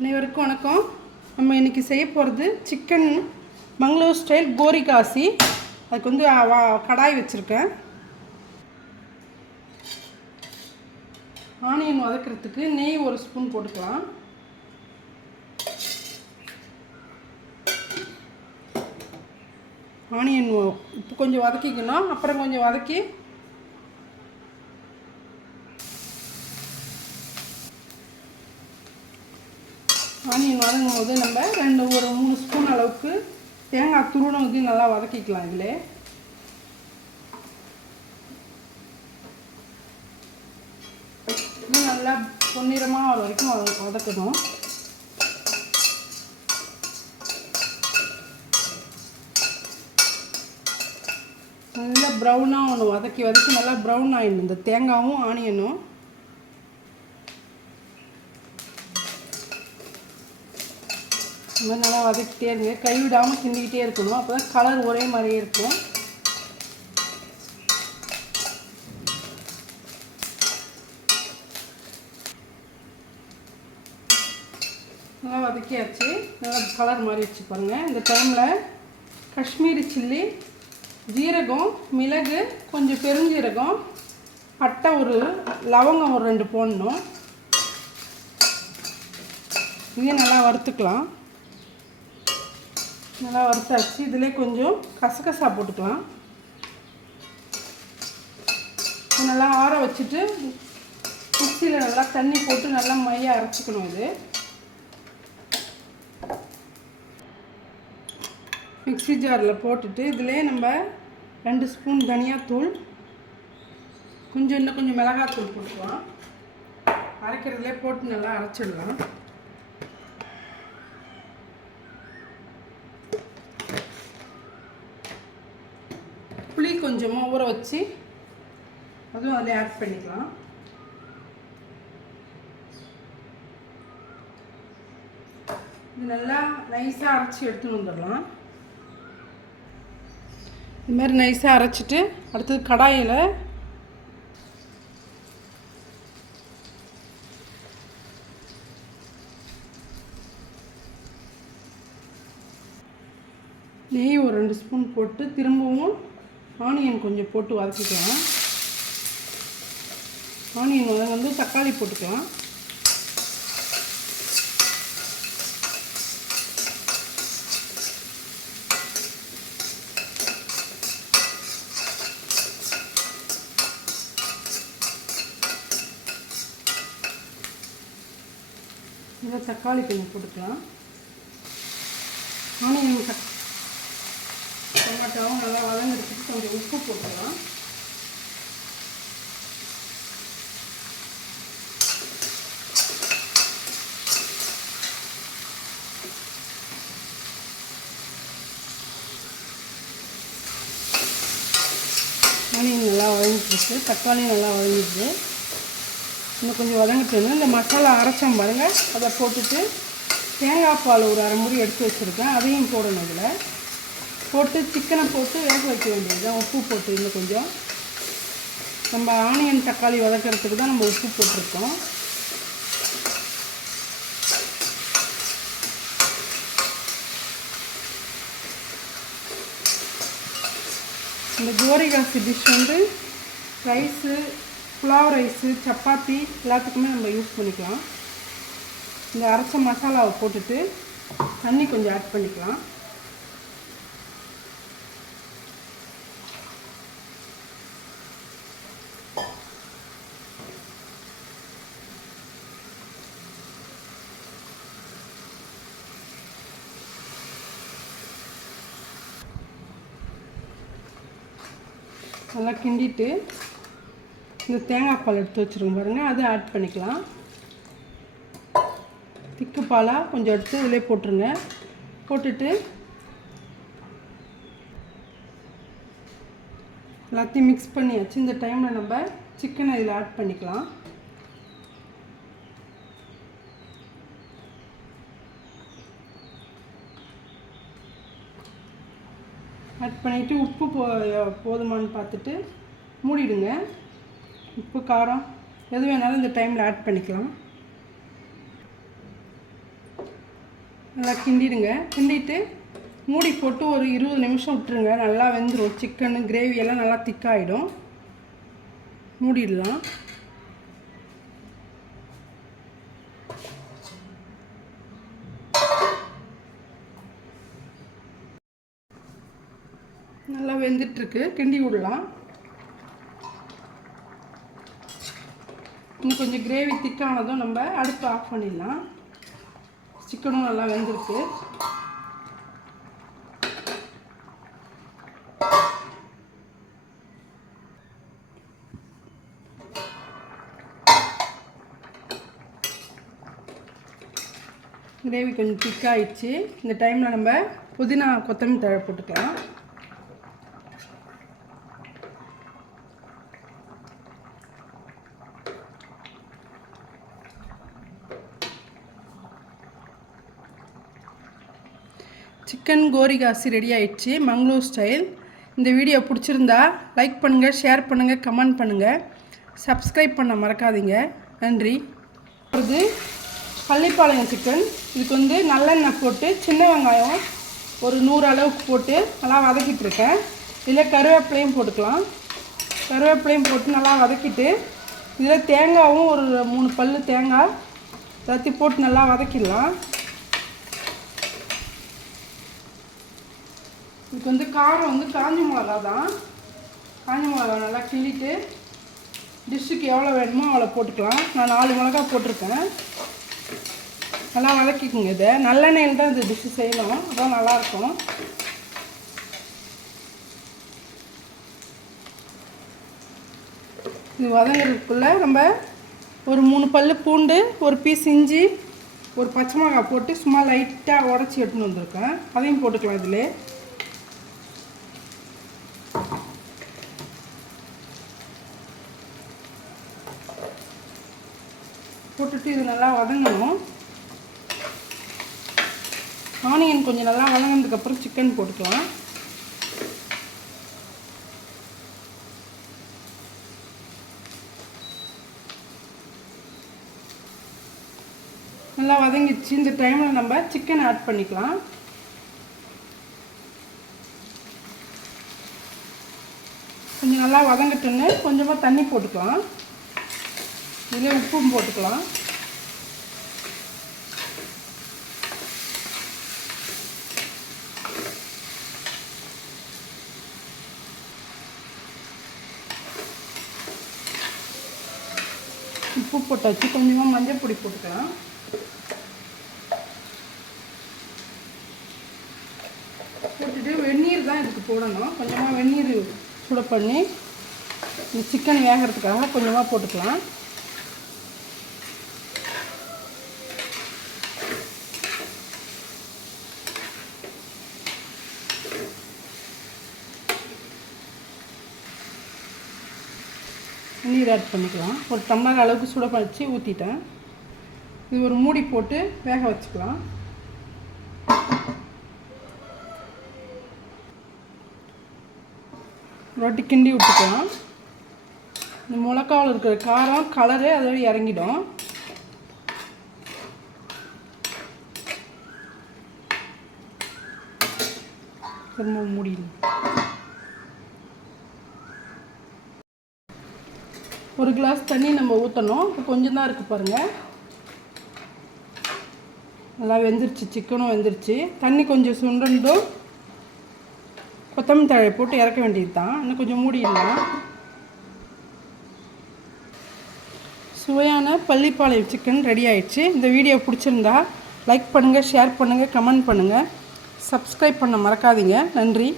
அனைவருக்கும் வணக்கம். நம்ம இன்றைக்கி செய்ய போகிறது சிக்கன் மங்களூர் ஸ்டைல் கோரி காசி. அதுக்கு வந்து கடாய் வச்சுருக்கேன். ஆனியன் வதக்கிறதுக்கு நெய் 1 ஸ்பூன் போட்டுக்கலாம். ஆனியன் இப்போ கொஞ்சம் வதக்கிக்கணும். அப்புறம் கொஞ்சம் வதக்கி ஆனியன் வதங்கும் போது நம்ம ஒரு 3 ஸ்பூன் அளவுக்கு தேங்காய் துருவனை ஊற்றி நல்லா வதக்கிக்கலாம். இதில் இது நல்லா பொன்னிறமாக வர வரைக்கும் வதக்கணும். நல்லா ப்ரௌனாக ஒன்று வதக்கி நல்லா ப்ரௌன் ஆகிடணும் இந்த தேங்காயும் ஆனியனும். இந்த மாதிரி நல்லா வதக்கிட்டே இருங்க. கைவிடாமல் கிண்டிக்கிட்டே இருக்கணும். அப்போ தான் கலர் ஒரே மாதிரியே இருக்கும். நல்லா வதக்கியாச்சு. நல்லா கலர் மாறிடுச்சு பாருங்கள். இந்த டைமில் காஷ்மீரி சில்லி, ஜீரகம், மிளகு, கொஞ்சம் பெருஞ்சீரகம், பட்டை, ஒரு லவங்கம் ஒரு 2 போடணும். இதையும் நல்லா வறுத்துக்கலாம். நல்லா வறுத்தாச்சு. இதிலே கொஞ்சம் கசகசா போட்டுக்கலாம். நல்லா ஆற வச்சுட்டு மிக்சியில் நல்லா தண்ணி போட்டு நல்லா மையாக அரைச்சிக்கணும். இது மிக்சி ஜாரில் போட்டுட்டு இதிலே நம்ம 2 ஸ்பூன் தனியாத்தூள், இன்னும் கொஞ்சம் மிளகாத்தூள் போட்டுக்கலாம். அரைக்கிறதுலே போட்டு நல்லா அரைச்சிடலாம். புளி கொஞ்சமாக ஊற வச்சு அதுவும் அதில் ஆட் பண்ணிக்கலாம். இது நல்லா நைஸாக அரைச்சி எடுத்துன்னு வந்துடலாம். இது மாதிரி நைஸாக அரைச்சிட்டு அடுத்தது கடாயில் நெய் ஒரு 2 ஸ்பூன் போட்டு திரும்பவும் ஆனியன் கொஞ்சம் போட்டு வதக்கிக்கலாம். ஆனியன் வந்து தக்காளி போட்டுக்கலாம். இதில் தக்காளி கொஞ்சம் போட்டுக்கலாம். ஆனியன் டொமேட்டோவும் நல்லா வதங்கிறதுக்கு கொஞ்சம் உப்பு போட்டுக்கலாம். ஆனியன் நல்லா வதங்கிட்டு தக்காளி நல்லா வதங்கிடுது. இன்னும் கொஞ்சம் வதங்கிட்டு இந்த மசாலா அரைச்சோம் பாருங்கள், அதை போட்டுட்டு தேங்காய் பால் ஒரு 1/2 மூடி எடுத்து வச்சுருக்கேன். அதையும் போடணும். இதில் போட்டு சிக்கனை போட்டு வேக வைக்க வேண்டியது தான். உப்பு போட்டு இன்னும் கொஞ்சம் நம்ம ஆனியன் தக்காளி வதக்கிறதுக்கு தான் நம்ம உப்பு போட்டிருக்கோம். இந்த கோரிகாசி டிஷ் வந்து ரைஸு, புலாவ் ரைஸு, சப்பாத்தி எல்லாத்துக்குமே நம்ம யூஸ் பண்ணிக்கலாம். இந்த அரைச்ச மசாலாவை போட்டுட்டு தண்ணி கொஞ்சம் ஆட் பண்ணிக்கலாம். நல்லா கிண்டிட்டு இந்த தேங்காய் பால் எடுத்து வச்சுருங்க பாருங்கள், அதை ஆட் பண்ணிக்கலாம். திக்கு பாலாக கொஞ்சம் எடுத்து இதிலே போட்டுருங்க. போட்டுட்டு எல்லாத்தையும் மிக்ஸ் பண்ணியாச்சு. இந்த டைமில் நம்ம சிக்கனை இதில் ஆட் பண்ணிக்கலாம். ஆட் பண்ணிவிட்டு உப்பு போதுமானு பார்த்துட்டு மூடிடுங்க. உப்பு, காரம் எது வேணாலும் இந்த டைமில் ஆட் பண்ணிக்கலாம். நல்லா கிண்டிடுங்க. கிண்டிட்டு மூடி போட்டு ஒரு 20 நிமிஷம் விட்டுருங்க. நல்லா வெந்துடும். சிக்கனு கிரேவியெல்லாம் நல்லா திக்காகிடும். மூடிடலாம். நல்லா வெந்துட்டுருக்கு. கிண்டி விடலாம். இன்னும் கொஞ்சம் கிரேவி திக்கானதும் நம்ம அடுப்பு ஆஃப் பண்ணிடலாம். சிக்கனும் நல்லா வெந்திருக்கு. கிரேவி கொஞ்சம் திக்காகிடுச்சு. இந்த டைமில் நம்ம புதினா கொத்தமல்லி தழை போட்டுக்கலாம். சிக்கன் கோரிகாசி ரெடி ஆயிடுச்சு, மங்களூர் ஸ்டைல். இந்த வீடியோ பிடிச்சிருந்தா லைக் பண்ணுங்கள், ஷேர் பண்ணுங்கள், கமெண்ட் பண்ணுங்கள், சப்ஸ்கிரைப் பண்ண மறக்காதீங்க. நன்றி. இது பள்ளிப்பாளையம் சிக்கன். இதுக்கு நல்லெண்ணெய் போட்டு சின்ன வெங்காயம் ஒரு 100 அளவுக்கு போட்டு நல்லா வதக்கிட்டுருக்கேன். இதில் கருவேப்பிலையும் போட்டுக்கலாம். கருவேப்பிலையும் போட்டு நல்லா வதக்கிட்டு இதில் தேங்காயும் ஒரு 3 பல் தேங்காய் எல்லாத்தையும் போட்டு நல்லா வதக்கிடலாம். இதுக்கு காரம் காஞ்ச மிளகா தான். காஞ்ச மிளகா நல்லா கிள்ளிட்டு டிஷ்ஷுக்கு எவ்வளோ வேணுமோ அவ்வளோ போட்டுக்கலாம். நான் 4 மிளகா போட்டிருக்கேன். நல்லா வதக்கிக்குங்க. இதை நல்லெண்ணெயில் தான் இந்த டிஷ்ஷு செய்யணும், அதான் நல்லாயிருக்கும். இது வதங்கிறதுக்குள்ளே நம்ம ஒரு 3 பல் பூண்டு, ஒரு பீஸ் இஞ்சி, ஒரு பச்சை மிளகாய் போட்டு சும்மா லைட்டாக உடச்சி எடுத்துன்னு வந்திருக்கேன். அதையும் போட்டுக்கலாம். இதில் போட்டுட்டு இது நல்லா வதங்கணும். ஆனியன் கொஞ்சம் நல்லா வதங்கினதுக்கப்புறம் சிக்கன் போட்டுக்கலாம். நல்லா வதங்கிடுச்சு. இந்த டைமில் நம்ம சிக்கன் ஆட் பண்ணிக்கலாம். கொஞ்சம் நல்லா வதங்கட்டுன்னு கொஞ்சமாக தண்ணி போட்டுக்கலாம். இதில் உப்பும் போட்டுக்கலாம். உப்பு போட்டாச்சு. கொஞ்சமாக மஞ்சள் பொடி போட்டுக்கலாம். போட்டுட்டு வெந்நீர் தான் இதுக்கு போடணும். கொஞ்சமாக வெந்நீர் சுட பண்ணி இந்த சிக்கன் வேகிறதுக்காக கொஞ்சமாக போட்டுக்கலாம். நீர் ஆட் பண்ணிக்கலாம். ஒரு டம்ளர் அளவுக்கு சுட வச்சு ஊற்றிட்டேன். இது ஒரு மூடி போட்டு வேக வச்சுக்கலாம். ரொட்டி கிண்டி விட்டுக்கலாம். இந்த மிளகாவில் இருக்கிற காரம் கலரு அதோட இறங்கிடும். திரும்ப மூடிடலாம். ஒரு கிளாஸ் தண்ணி நம்ம ஊற்றணும். இப்போ கொஞ்சம் தான் இருக்குது பாருங்கள். நல்லா வெந்துருச்சு. சிக்கனும் வெந்துருச்சு. தண்ணி கொஞ்சம் சுண்டண்டும் கொத்தமல்லி தழை போட்டு இறக்க வேண்டியது தான். இன்னும் கொஞ்சம் மூடிடலாம். சுவையான பள்ளிப்பாளையம் சிக்கன் ரெடி ஆயிடுச்சு. இந்த வீடியோ பிடிச்சிருந்தா லைக் பண்ணுங்கள், ஷேர் பண்ணுங்கள், கமெண்ட் பண்ணுங்கள், சப்ஸ்கிரைப் பண்ண மறக்காதீங்க. நன்றி.